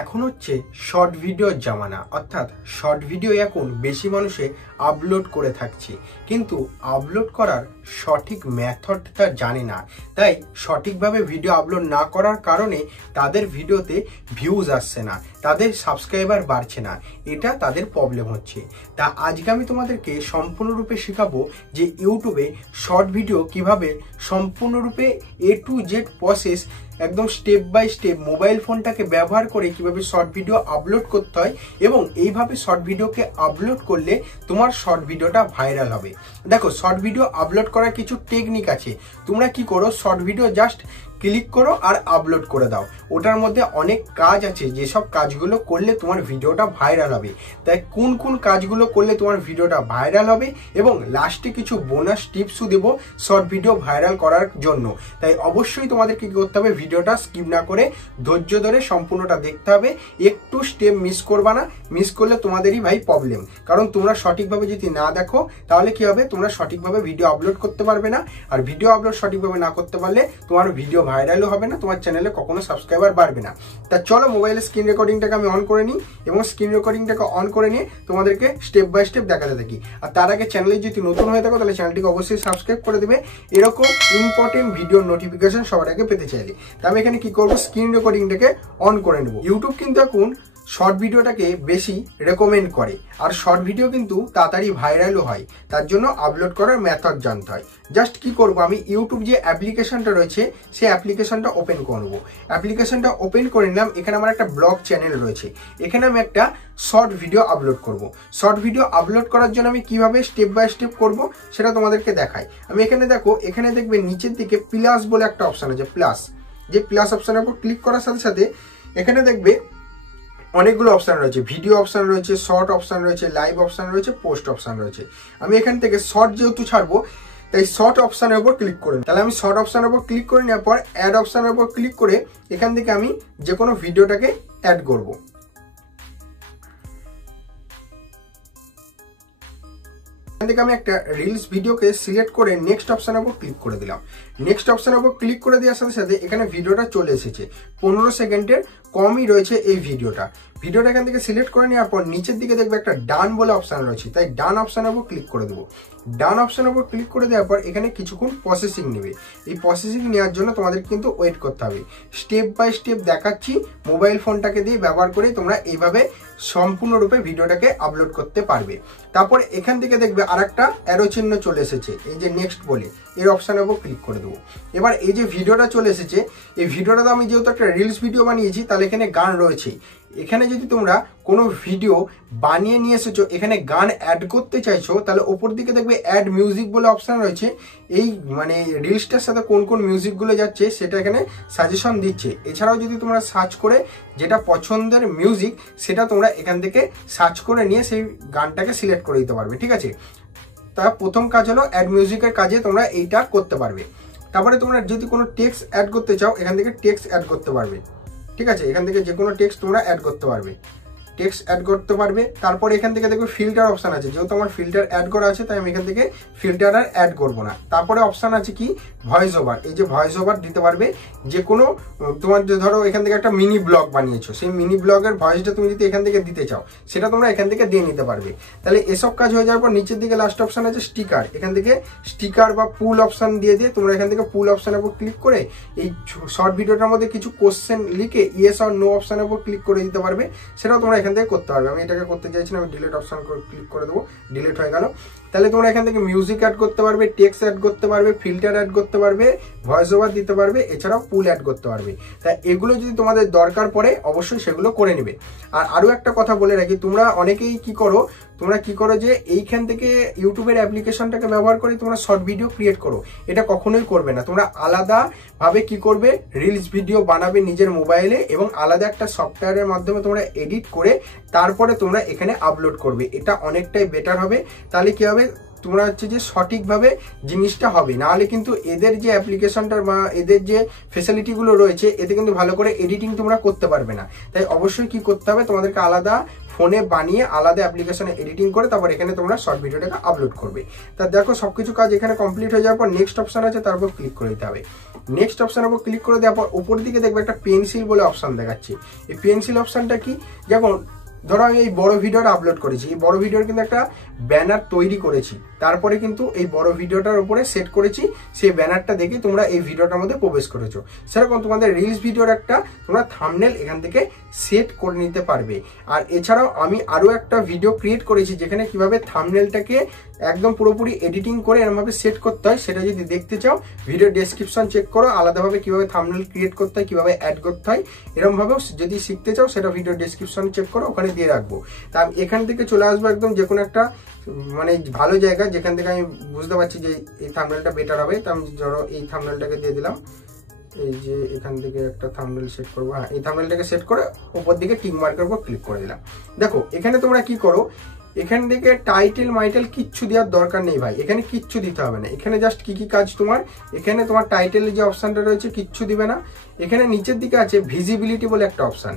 এখন হচ্ছে শর্ট ভিডিওর জামানা, অর্থাৎ শর্ট ভিডিও এখন বেশি মানুষে আপলোড করে থাকছে, কিন্তু আপলোড করার সঠিক মেথডটা জানে না। তাই সঠিকভাবে ভিডিও আপলোড না করার কারণে তাদের ভিডিওতে ভিউজ আসছে না, তাদের সাবস্ক্রাইবার বাড়ছে না, এটা তাদের প্রবলেম হচ্ছে। তা আজকে আমি তোমাদেরকে সম্পূর্ণরূপে শেখাবো যে ইউটিউবে শর্ট ভিডিও কিভাবে সম্পূর্ণরূপে A to Z প্রসেস একদম স্টেপ বাই স্টেপ মোবাইল ফোনটাকে ব্যবহার করে কিভাবে শর্ট ভিডিও আপলোড করতে হয়, এবং এইভাবে শর্ট ভিডিওকে আপলোড করলে তোমার শর্ট ভিডিওটা ভাইরাল হবে। দেখো, শর্ট ভিডিও আপলোড করার কিছু টেকনিক আছে। তোমরা কি করো, শর্ট ভিডিও জাস্ট ক্লিক করো আর আপলোড করে দাও। ওটার মধ্যে অনেক কাজ আছে, যেসব কাজগুলো করলে তোমার ভিডিওটা ভাইরাল হবে। তাই কোন কোন কাজগুলো করলে তোমার ভিডিওটা ভাইরাল হবে, এবং লাস্টে কিছু বোনাস টিপসও দেবো শর্ট ভিডিও ভাইরাল করার জন্য। তাই অবশ্যই তোমাদেরকে কি করতে হবে, ভিডিওটা স্কিপ না করে ধৈর্য ধরে সম্পূর্ণটা দেখতে হবে। একটু স্টেপ মিস করবা না, মিস করলে তোমাদেরই ভাই প্রবলেম। কারণ তোমরা সঠিকভাবে যদি না দেখো তাহলে কি হবে, তোমরা সঠিকভাবে ভিডিও আপলোড করতে পারবে না। আর ভিডিও আপলোড সঠিকভাবে না করতে পারলে তোমার ভিডিও ভাইরালও হবে না, তোমার চ্যানেলে কখনো সাবস্ক্রাইবার বাড়বে না। তা চলো মোবাইলের স্ক্রিন রেকর্ডিংটাকে আমি অন করে নিই, এবং স্ক্রিন রেকর্ডিংটাকে অন করে নিয়ে তোমাদেরকে স্টেপ বাই স্টেপ দেখাতে থাকি। আর তার আগে চ্যানেলে যদি নতুন হয়ে থাকো তাহলে চ্যানেলটিকে অবশ্যই সাবস্ক্রাইব করে দেবে, এরকম ইম্পর্টেন্ট ভিডিওর নোটিফিকেশন সবার আগে পেতে চাইলে। তা আমি এখানে কি করবো, স্ক্রিন রেকর্ডিংটাকে অন করে নেবো। ইউটিউব কিন্তু এখন শর্ট ভিডিওটাকে বেশি রেকমেন্ড করে, আর শর্ট ভিডিও কিন্তু তাড়াতাড়ি ভাইরালও হয়। তার জন্য আপলোড করার মেথড জানতে হয়। জাস্ট কি করব, আমি ইউটিউব যে অ্যাপ্লিকেশনটা রয়েছে সেই অ্যাপ্লিকেশনটা ওপেন করব। অ্যাপ্লিকেশনটা ওপেন করে নিলাম। এখানে আমার একটা ব্লগ চ্যানেল রয়েছে, এখানে আমি একটা শর্ট ভিডিও আপলোড করব। শর্ট ভিডিও আপলোড করার জন্য আমি কিভাবে স্টেপ বাই স্টেপ করব সেটা তোমাদেরকে দেখাই। আমি এখানে দেখো, এখানে দেখবে নিচের দিকে প্লাস বলে একটা অপশন আছে, প্লাস। যে প্লাস অপশনের উপর ক্লিক করার সাথে সাথে এখানে দেখবে অনেকগুলো অপশান রয়েছে, ভিডিও অপশান রয়েছে, শর্ট অপশান রয়েছে, লাইভ অপশান রয়েছে, পোস্ট অপশান রয়েছে। আমি এখান থেকে শর্ট যেহেতু ছাড়বো তাই শর্ট অপশানের উপর ক্লিক করে, তাহলে আমি শর্ট অপশানের উপর ক্লিক করে নেওয়ার পর অ্যাড অপশানের উপর ক্লিক করে এখান থেকে আমি যে কোনো ভিডিওটাকে অ্যাড করব। এখান থেকে আমি একটা রিলস ভিডিওকে সিলেক্ট করে নেক্সট অপশানের উপর ক্লিক করে দিলাম। নেক্সট অপশানের উপর ক্লিক করে দেওয়ার সাথে সাথে এখানে ভিডিওটা চলে এসেছে। 15 সেকেন্ডের কমই রয়েছে এই ভিডিওটা। এখান থেকে সিলেক্ট করে নেওয়ার পর নিচের দিকে দেখবে একটা ডান বলে অপশান রয়েছে, তাই ডান অপশানের উপর ক্লিক করে দেবো। ডান অপশানের উপর ক্লিক করে দেওয়ার পর এখানে কিছুক্ষণ প্রসেসিং নেবে। এই প্রসেসিং নেওয়ার জন্য তোমাদের কিন্তু ওয়েট করতে হবে। স্টেপ বাই স্টেপ দেখাচ্ছি, মোবাইল ফোনটাকে দিয়ে ব্যবহার করে তোমরা এইভাবে সম্পূর্ণরূপে ভিডিওটাকে আপলোড করতে পারবে। তারপর এখান থেকে দেখবে আর একটা অ্যারো চিহ্ন চলে এসেছে, এই যে নেক্সট বলে এর অপশানের উপর ক্লিক করে দেবো। এবার এই যে ভিডিওটা চলে এসেছে, এই ভিডিওটা তো আমি যেহেতু একটা রিলস ভিডিও বানিয়েছি, তাহলে এখানে গান রয়েছে। এখানে যদি তোমরা কোনো ভিডিও বানিয়ে নিয়ে এসেছো, এখানে গান অ্যাড করতে চাইছো, তাহলে ওপর দিকে দেখবে অ্যাড মিউজিক বলে অপশান রয়েছে। এই মানে রিলসটার সাথে কোন কোন মিউজিকগুলো যাচ্ছে সেটা এখানে সাজেশন দিচ্ছে। এছাড়াও যদি তোমরা সার্চ করে যেটা পছন্দের মিউজিক সেটা তোমরা এখান থেকে সার্চ করে নিয়ে সেই গানটাকে সিলেক্ট করে দিতে পারবে, ঠিক আছে। তা প্রথম কাজ হলো অ্যাড মিউজিকের কাজে তোমরা এইটা করতে পারবে। তারপরে তোমরা যদি কোনো টেক্সট অ্যাড করতে চাও, এখান থেকে টেক্সট অ্যাড করতে পারবে, ঠিক আছে। এখান থেকে যে কোনো টেক্সট তোমরা অ্যাড করতে পারবে, টেক্সট অ্যাড করতে পারবে। তারপরে এখান থেকে দেখবে ফিল্টার অপশান আছে, যেহেতু আমার ফিল্টার অ্যাড করা আছে তাই আমি এখান থেকে ফিল্টার আর অ্যাড করবো না। তারপরে অপশান আছে কি, ভয়েস ওভার। এই যে ভয়েস ওভার দিতে পারবে, যে কোনো তোমার ধরো এখান থেকে একটা মিনি ব্লগ বানিয়েছো, সেই মিনি ব্লগের ভয়েসটা তুমি যদি এখান থেকে দিতে চাও সেটা তোমরা এখান থেকে দিয়ে নিতে পারবে। তাহলে এসব কাজ হয়ে যাওয়ার পর নিচের দিকে লাস্ট অপশান আছে স্টিকার। এখান থেকে স্টিকার বা পুল অপশান দিয়ে তোমরা এখান থেকে পুল অপশানের উপর ক্লিক করে এই শর্ট ভিডিওটার মধ্যে কিছু কোশ্চেন লিখে ইয়েস আর নো অপশানের উপর ক্লিক করে দিতে পারবে। সেটাও তোমরা এখান থেকে করতে পারবে। আমি এটাকে করতে চাইছি না, আমি ডিলিট অপশন করে ক্লিক করে দেবো, ডিলিট হয়ে গেল। তাহলে তোমরা এখান থেকে মিউজিক অ্যাড করতে পারবে, টেক্সট অ্যাড করতে পারবে, ফিল্টার অ্যাড করতে পারবে, ভয়েস ওভার দিতে পারবে, এছাড়াও পুল অ্যাড করতে পারবে। তাই এগুলো যদি তোমাদের দরকার পড়ে অবশ্যই সেগুলো করে নেবে। আর আরও একটা কথা বলে রাখি, তোমরা অনেকেই কি করো যে এইখান থেকে ইউটিউবের অ্যাপ্লিকেশনটাকে ব্যবহার করে তোমরা শর্ট ভিডিও ক্রিয়েট করো। এটা কখনোই করবে না। তোমরা আলাদাভাবে কি করবে, রিলস ভিডিও বানাবে নিজের মোবাইলে, এবং আলাদা একটা সফটওয়্যারের মাধ্যমে তোমরা এডিট করে তারপরে তোমরা এখানে আপলোড করবে। এটা অনেকটাই বেটার হবে। তাহলে কি হবে, তোমরা হচ্ছে যে সঠিকভাবে জিনিসটা হবে, নাহলে কিন্তু এদের যে অ্যাপ্লিকেশনটার বা এদের যে ফেসিলিটিগুলো রয়েছে এতে কিন্তু ভালো করে এডিটিং তোমরা করতে পারবে না। তাই অবশ্যই কি করতে হবে, তোমাদেরকে আলাদা ফোনে বানিয়ে আলাদা অ্যাপ্লিকেশনে এডিটিং করে তারপর এখানে তোমরা শর্ট ভিডিওটাকে আপলোড করবে। তা দেখো সবকিছু কাজ এখানে কমপ্লিট হয়ে যাওয়ার পর নেক্সট অপশন আছে, তার উপর ক্লিক করে দিতে হবে। নেক্সট অপশনের উপর ক্লিক করে দেওয়ার পর উপর দিকে দেখবে একটা পেন্সিল বলে অপশন দেখাচ্ছে। এই পেন্সিল অপশনটা কি, যেমন ধরো আমি এই বড় ভিডিওটা আপলোড করেছি, এই বড় ভিডিওর কিন্তু একটা ব্যানার তৈরি করেছি, তারপরে কিন্তু এই বড় ভিডিওটার উপরে সেট করেছি, সেই ব্যানারটা দেখে তোমরা এই ভিডিওটার মধ্যে প্রবেশ করেছো। সেরকম তোমাদের রিলস ভিডিওর একটা তোমরা থাম্বনেল এখান থেকে সেট করে নিতে পারবে। আর এছাড়াও আমি আরো একটা ভিডিও ক্রিয়েট করেছি যেখানে কিভাবে থাম্বনেলটাকে একদম পুরোপুরি এডিটিং করে এরকমভাবে সেট করতে হয়, সেটা যদি দেখতে চাও ভিডিও ডেসক্রিপশন চেক করো, আলাদাভাবে কিভাবে থাম্বনেল ক্রিয়েট করতে হয়, কিভাবে অ্যাড করতে হয় এরকমভাবেও যদি শিখতে চাও সেটা ভিডিও ডেসক্রিপশন চেক করো, ওখানে দিয়ে রাখবো। তা এখান থেকে চলে আসবো একদম যে কোনো একটা মানে ভালো জায়গা যেখান থেকে আমি বুঝতে পারছি যে এই থাম্বনেলটা বেটার হবে। তো আমি ধরো এই থাম্বনেলটাকে দিয়ে দিলাম, এই যে এখান থেকে একটা থাম্বনেল সেট করবো, হ্যাঁ এই থাম্বনেলটাকে সেট করে উপর দিকে টিক মার্কের উপর ক্লিক করে দিলাম। দেখো এখানে তোমরা কি করো, এখান থেকে টাইটেল মাইটেল কিচ্ছু দেওয়ার দরকার নেই ভাই, এখানে কিচ্ছু দিতে হবে না। এখানে জাস্ট কি কি কাজ তোমার, এখানে তোমার টাইটেলের যে অপশনটা রয়েছে কিচ্ছু দিবে না। এখানে নিচের দিকে আছে ভিজিবিলিটি বলে একটা অপশন,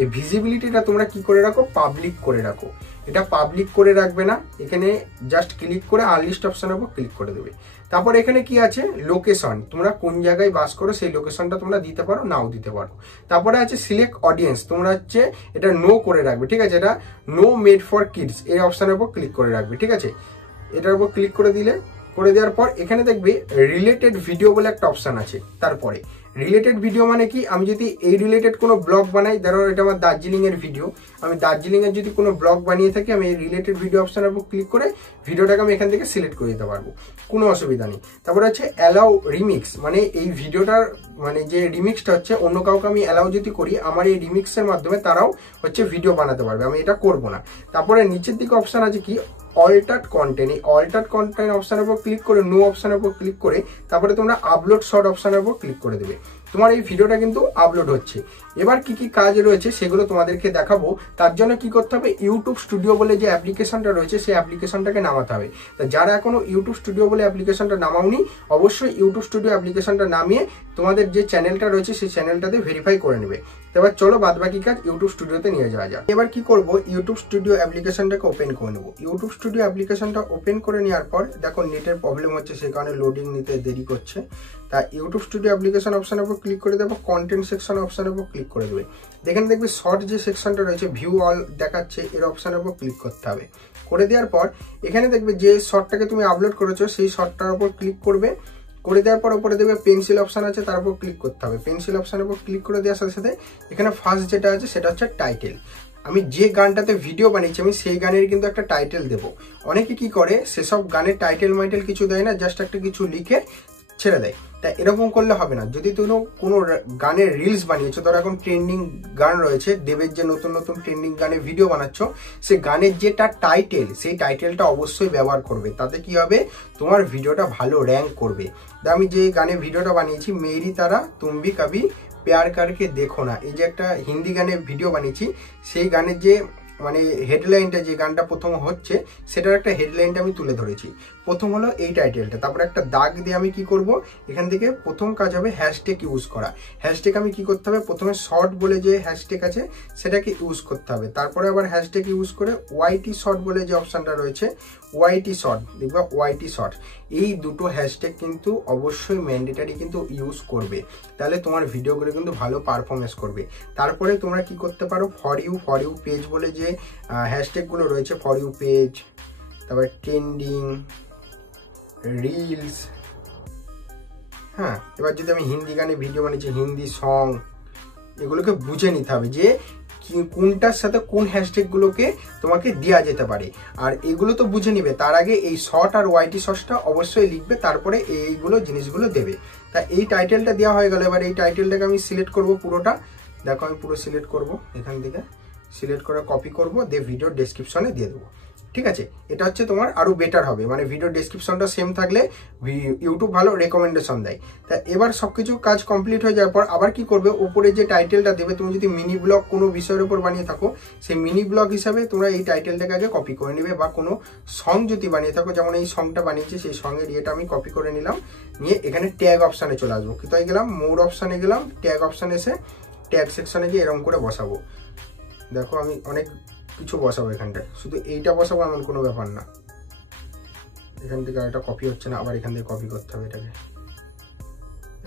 এই ভিজিবিলিটিটা তোমরা কি করে রাখো, পাবলিক করে রাখো। এটা পাবলিক করে রাখবে না, এখানে জাস্ট ক্লিক করে আনলিস্ট অপশনের উপর ক্লিক করে দেবে। তারপর এখানে কি আছে, লোকেশন, তোমরা কোন জায়গায় বাস করো সেই লোকেশনটা তোমরা দিতে পারো, নাও দিতে পারো। তারপরে আছে সিলেক্ট অডিয়েন্স, তোমরা হচ্ছে এটা নো করে রাখবে, ঠিক আছে, এটা নো মেড ফর কিডস এই অপশনের উপর ক্লিক করে রাখবে, ঠিক আছে। এটার উপর ক্লিক করে দিলে, করে দেওয়ার পর এখানে দেখবে রিলেটেড ভিডিও বলে একটা অপশন আছে। তারপরে রিলেটেড ভিডিও মানে কি, আমি যদি এই রিলেটেড কোনো ব্লগ বানাই, ধরো এটা আমার দার্জিলিং এর ভিডিও, আমি দার্জিলিং এর যদি কোনো ব্লগ বানিয়ে থাকি, আমি এই রিলেটেড ভিডিও অপশনের উপর ক্লিক করে ভিডিওটাকে আমি এখান থেকে সিলেক্ট করে দিতে পারবো, কোনো অসুবিধা নেই। তারপরে হচ্ছে অ্যালাউ রিমিক্স, মানে এই ভিডিওটার মানে যে রিমিক্সটা হচ্ছে অন্য কাউকে আমি অ্যালাউ যদি করি, আমার এই রিমিক্সের মাধ্যমে তারাও হচ্ছে ভিডিও বানাতে পারবে, আমি এটা করব না। তারপরে নিচের দিকে অপশন আছে কি, অল্টার্ড কন্টেন্ট, এই অল্টার্ড কন্টেন্ট অপশনের উপর ক্লিক করে নো অপশনের উপর ক্লিক করে তারপরে তোমরা আপলোড শর্ট অপশনের উপর ক্লিক করে দেবে। তোমার এই ভিডিওটা কিন্তু আপলোড হচ্ছে। এবার কি কি কাজ রয়েছে সেগুলো তোমাদেরকে দেখাবো। তার জন্য কি করতে হবে, ইউটিউব স্টুডিও বলে যে অ্যাপ্লিকেশনটা রয়েছে সেই অ্যাপ্লিকেশনটাকে নামাতে হবে। তা যারা এখনো ইউটিউব স্টুডিও বলে অ্যাপ্লিকেশনটা নামাওনি, অবশ্যই ইউটিউব স্টুডিও অ্যাপ্লিকেশনটা নামিয়ে তোমাদের যে চ্যানেলটা রয়েছে সেই চ্যানেলটাতে ভেরিফাই করে নেবে। এবার চলো বাদ বাকি কাজ ইউটিউব স্টুডিওতে নিয়ে যাওয়া যাক। এবার কি করব, ইউটিউব স্টুডিও অ্যাপ্লিকেশনটাকে ওপেন করে নেবো। ইউটিউব স্টুডিও অ্যাপ্লিকেশনটা ওপেন করে নেওয়ার পর দেখো নেটের প্রবলেম হচ্ছে, সেই কারণে লোডিং নিতে দেরি করছে। তা ইউটিউব স্টুডিও অ্যাপ্লিকেশন অপশনের উপর ক্লিক করে দেবো, কন্টেন্ট সেকশন অপশনের উপর ক্লিক করে দেবে। এখানে দেখবে শর্ট যে সেকশনটা রয়েছে ভিউ অল দেখাচ্ছে, এর অপশনের উপর ক্লিক করতে হবে। করে দেওয়ার পর এখানে দেখবে যে শর্টটাকে তুমি আপলোড করেছো সেই শর্টটার উপর ক্লিক করবে। করে দেওয়ার পর উপরে দেখবে পেন্সিল অপশন আছে, তার উপর ক্লিক করতে হবে। পেন্সিল অপশনের উপর ক্লিক করে দেওয়ার সাথে সাথে এখানে ফার্স্ট যেটা আছে সেটা হচ্ছে টাইটেল। আমি যে গানটাতে ভিডিও বানিয়েছি আমি সেই গানের কিন্তু একটা টাইটেল দেবো। অনেকে কি করে সেসব গানের টাইটেল মাইটেল কিছু দেয় না, জাস্ট একটা কিছু লিখে ছেড়ে দেয়। তা এরকম করলে হবে না। যদি তুমি কোনো গানের রিলস বানিয়েছো, ধরো এখন ট্রেন্ডিং গান রয়েছে, দেবের যে নতুন নতুন ট্রেন্ডিং গানে ভিডিও বানাচ্ছ, সেই গানের যেটা টাইটেল সেই টাইটেলটা অবশ্যই ব্যবহার করবে। তাতে কি হবে, তোমার ভিডিওটা ভালো র্যাঙ্ক করবে। তা আমি যে গানে ভিডিওটা বানিয়েছি মেরি তারা তুম ভি কভি প্যার করকে দেখো না, এই যে একটা হিন্দি গানে ভিডিও বানিয়েছি, সেই গানের যে মানে হেডলাইনটা, যে গানটা প্রথম হচ্ছে সেটার একটা হেডলাইনটা আমি তুলে ধরেছি। প্রথম হলো এই টাইটেলটা, তারপরে একটা দাগ দিয়ে আমি কি করব, এখান থেকে প্রথম কাজ হবে হ্যাশট্যাগ ইউজ করা। হ্যাশট্যাগ আমি কি করতে হবে, প্রথমে শর্ট বলে যে হ্যাশট্যাগ আছে সেটাকে ইউজ করতে হবে। তারপরে আবার হ্যাশট্যাগ ইউজ করে ওয়াইটি শর্ট বলে যে অপশনটা রয়েছে, ওয়াইটি শর্ট, দেখবা ওয়াইটি শর্ট, এই দুটো হ্যাশট্যাগ কিন্তু অবশ্যই ম্যান্ডেটারি কিন্তু ইউজ করবে, তাহলে তোমার ভিডিওগুলো কিন্তু ভালো পারফরমেন্স করবে। তারপরে তোমরা কি করতে পারো, ফর ইউ পেজ বলে যে হ্যাশট্যাগুলো রয়েছে, ফর ইউ পেজ, তারপরে ট্রেন্ডিং, রিলস, হ্যাঁ। এবার যদি আমি হিন্দি গানে ভিডিও বানিয়েছি, হিন্দি সং, এগুলোকে বুঝে নিতে হবে যে কোনটার সাথে কোন হ্যাশট্যাগুলোকে তোমাকে দেওয়া যেতে পারে। আর এগুলো তো বুঝে নিবে, তার আগে এই শর্ট আর ওয়াইটি শর্টসটা অবশ্যই লিখবে, তারপরে এইগুলো জিনিসগুলো দেবে। তা এই টাইটেলটা দেওয়া হয়ে গেল। এবার এই টাইটেলটাকে আমি সিলেক্ট করব পুরোটা, দেখো আমি পুরো সিলেক্ট করব, এখান থেকে সিলেক্ট করে কপি করব, দিয়ে ভিডিও ডেসক্রিপশনে দিয়ে দেবো, ঠিক আছে, এটা হচ্ছে তোমার আরো বেটার হবে, মানে ভিডিও ডেসক্রিপশনটা সেম থাকলে ইউটিউব ভালো রেকমেন্ডেশন দেয়। তা এবার সবকিছু কাজ কমপ্লিট হয়ে যাওয়ার পর আবার কি করবে, উপরে যে টাইটেলটা দেবে, তুমি যদি মিনি ব্লগ কোনো বিষয়ের উপর বানিয়ে থাকো, সেই মিনি ব্লগ হিসাবে তোমরা এই টাইটেলটাকে আগে কপি করে নেবে, বা কোনো সং যদি বানিয়ে থাকো, যেমন এই সংটা বানিয়েছি সেই সঙ্গের ইয়েটা আমি কপি করে নিলাম, নিয়ে এখানে ট্যাগ অপশানে চলে আসবো। কোথায় গেলাম, মোড অপশানে গেলাম, ট্যাগ অপশানে এসে ট্যাগ সেকশনে গিয়ে এরকম করে বসাবো। দেখো আমি অনেক কিছু বসাবো এখানটায়, শুধু এইটা বসাবো এমন কোনো ব্যাপার না। এখান থেকে আর এটা কপি হচ্ছে না, আবার এখান থেকে কপি করতে হবে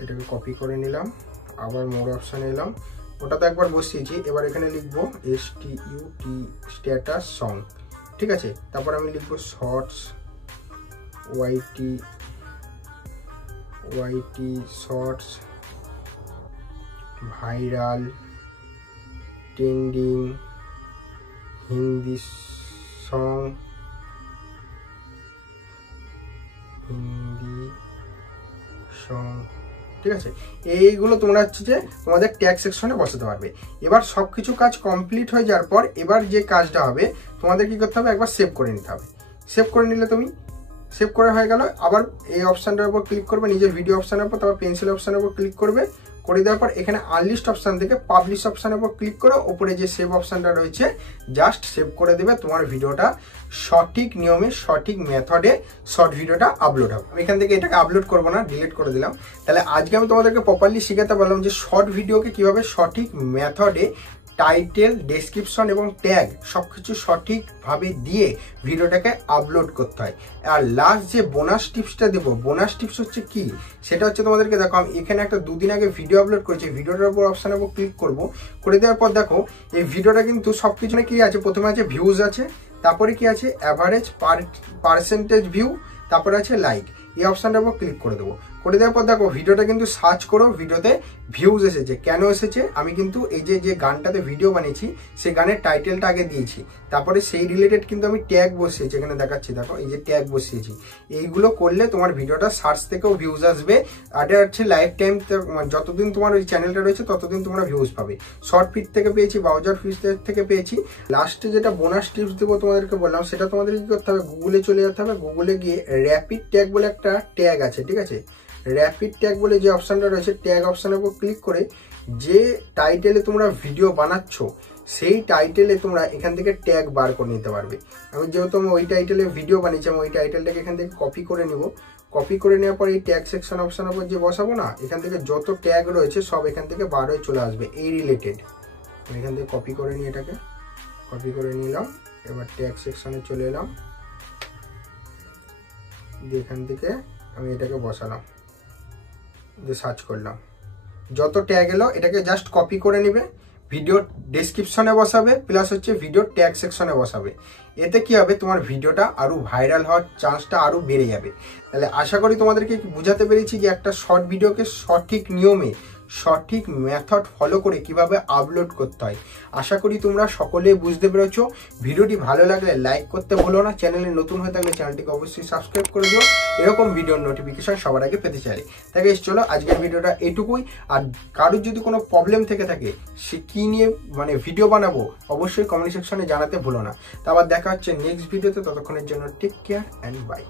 এটাকে কপি করে নিলাম, আবার মোড অপশানে এলাম, ওটা তো একবার বসিয়েছি। এবার এখানে লিখবো STUT স্ট্যাটাস সং, ঠিক আছে। তারপর আমি লিখবো shorts YT shorts viral trending Hindi song ঠিক আছে। এইগুলো তোমরা হচ্ছে যে তোমাদের ট্যাগ সেকশনে বসাতে পারবে। এবার সবকিছু কাজ কমপ্লিট হয়ে যাওয়ার পর এবার যে কাজটা হবে, তোমাদের কি করতে হবে, একবার সেভ করে নিতে হবে। সেভ করে নিলে তুমি সেভ করা হয়ে গেল, আবার এই অপশানটার উপর ক্লিক করবে, নিজের ভিডিও অপশানের উপর, তারপর পেন্সিল অপশানের উপর ক্লিক করবে, করে দেওয়ার পর এখানে আনলিস্ট অপশান থেকে পাবলিশ অপশানের উপর ক্লিক করে ওপরে যে সেভ অপশানটা রয়েছে জাস্ট সেভ করে দেবে, তোমার ভিডিওটা সঠিক নিয়মে সঠিক মেথডে শর্ট ভিডিওটা আপলোড হবে। আমি এখান থেকে এটাকে আপলোড করবো না, ডিলিট করে দিলাম। তাহলে আজকে আমি তোমাদেরকে প্রপারলি শিখাতে পারলাম যে শর্ট ভিডিওকে কিভাবে সঠিক মেথডে টাইটেল, ডেসক্রিপশন এবং ট্যাগ সবকিছু সঠিকভাবে দিয়ে ভিডিওটাকে আপলোড করতে হয়। আর লাস্ট যে বোনাস টিপসটা দেবো, বোনাস টিপস হচ্ছে কি, সেটা হচ্ছে তোমাদেরকে দেখো, আমি এখানে একটা 2 দিন আগে ভিডিও আপলোড করেছি, ভিডিওটার উপর অপশানের উপর ক্লিক করবো, করে দেওয়ার পর দেখো এই ভিডিওটা কিন্তু সবকিছু কি আছে, প্রথমে আছে ভিউজ আছে, তারপরে কি আছে অ্যাভারেজ পার্সেন্টেজ ভিউ, তারপরে আছে লাইক। এই অপশানটার উপর ক্লিক করে দেবো, করে দেওয়ার পর দেখো ভিডিওটা কিন্তু সার্চ করো, ভিডিওতে ভিউজ এসেছে। কেন এসেছে, আমি কিন্তু এই যে গানটাতে ভিডিও বানিয়েছি সেই গানের টাইটেলটা আগে দিয়েছি, তারপরে সেই রিলেটেড কিন্তু আমি ট্যাগ বসিয়েছি, এখানে দেখাচ্ছি দেখো, এই যে ট্যাগ বসিয়েছি। এইগুলো করলে তোমার ভিডিওটা সার্চ থেকেও ভিউজ আসবে, আর এটা হচ্ছে লাইফ টাইম, যতদিন তোমার ওই চ্যানেলটা রয়েছে ততদিন তোমরা ভিউজ পাবে। শর্ট ফিড থেকে পেয়েছি, ব্রাউজার ফিড থেকে পেয়েছি। লাস্টে যেটা বোনাস টিপস দেবো তোমাদেরকে বললাম, সেটা তোমাদের কি করতে হবে, গুগলে চলে যেতে হবে, গুগলে গিয়ে র্যাপিড ট্যাগ বলে একটা ট্যাগ আছে, ঠিক আছে। র্যাপিড ট্যাগ বলে যে অপশানটা রয়েছে, ট্যাগ অপশানের উপর ক্লিক করে যে টাইটেলে তোমরা ভিডিও বানাচ্ছ সেই টাইটেলে তোমরা এখান থেকে ট্যাগ বার করে নিতে পারবে। আমি যেহেতু আমি ওই টাইটেলে ভিডিও বানিয়েছি, আমি ওই টাইটেলটাকে এখান থেকে কপি করে নিব। কপি করে নেওয়ার পর এই ট্যাগ সেকশন অপশানের উপর যে বসাবো না, এখান থেকে যত ট্যাগ রয়েছে সব এখান থেকে বার হয়ে চলে আসবে এই রিলেটেড। এখান থেকে কপি করে নিয়ে এটাকে কপি করে নিলাম, এবার ট্যাগ সেকশনে চলে এলাম, এখান থেকে আমি এটাকে বসালাম, দিয়ে সার্চ করলাম, যত ট্যাগ এলো এটাকে জাস্ট কপি করে নিবে, ভিডিও ডেসক্রিপশনে বসাবে, প্লাস হচ্ছে ভিডিও ট্যাগ সেকশনে বসাবে। এতে কি হবে, তোমার ভিডিওটা আরো ভাইরাল হওয়ার চান্সটা আরো বেড়ে যাবে। তাহলে আশা করি তোমাদেরকে বুঝাতে পেরেছি যে একটা শর্ট ভিডিওকে সঠিক নিয়মে সঠিক মেথড ফলো করে কিভাবে আপলোড করতে হয়। আশা করি তোমরা সকলেই বুঝতে পেরেছো। ভিডিওটি ভালো লাগলে লাইক করতে ভুলো না, চ্যানেলে নতুন হয়ে থাকলে চ্যানেলটিকে অবশ্যই সাবস্ক্রাইব করে দিও এরকম ভিডিওর নোটিফিকেশন সবার আগে পেতে চাইলে। তাই গাইস চলো আজকের ভিডিওটা এটুকুই। আর কারোর যদি কোনো প্রবলেম থেকে থাকে, সে কি নিয়ে মানে ভিডিও বানাবো, অবশ্যই কমেন্ট সেকশনে জানাতে ভুলো না। তো আবার দেখা হচ্ছে নেক্সট ভিডিওতে, ততক্ষণের জন্য টেক কেয়ার অ্যান্ড বাই।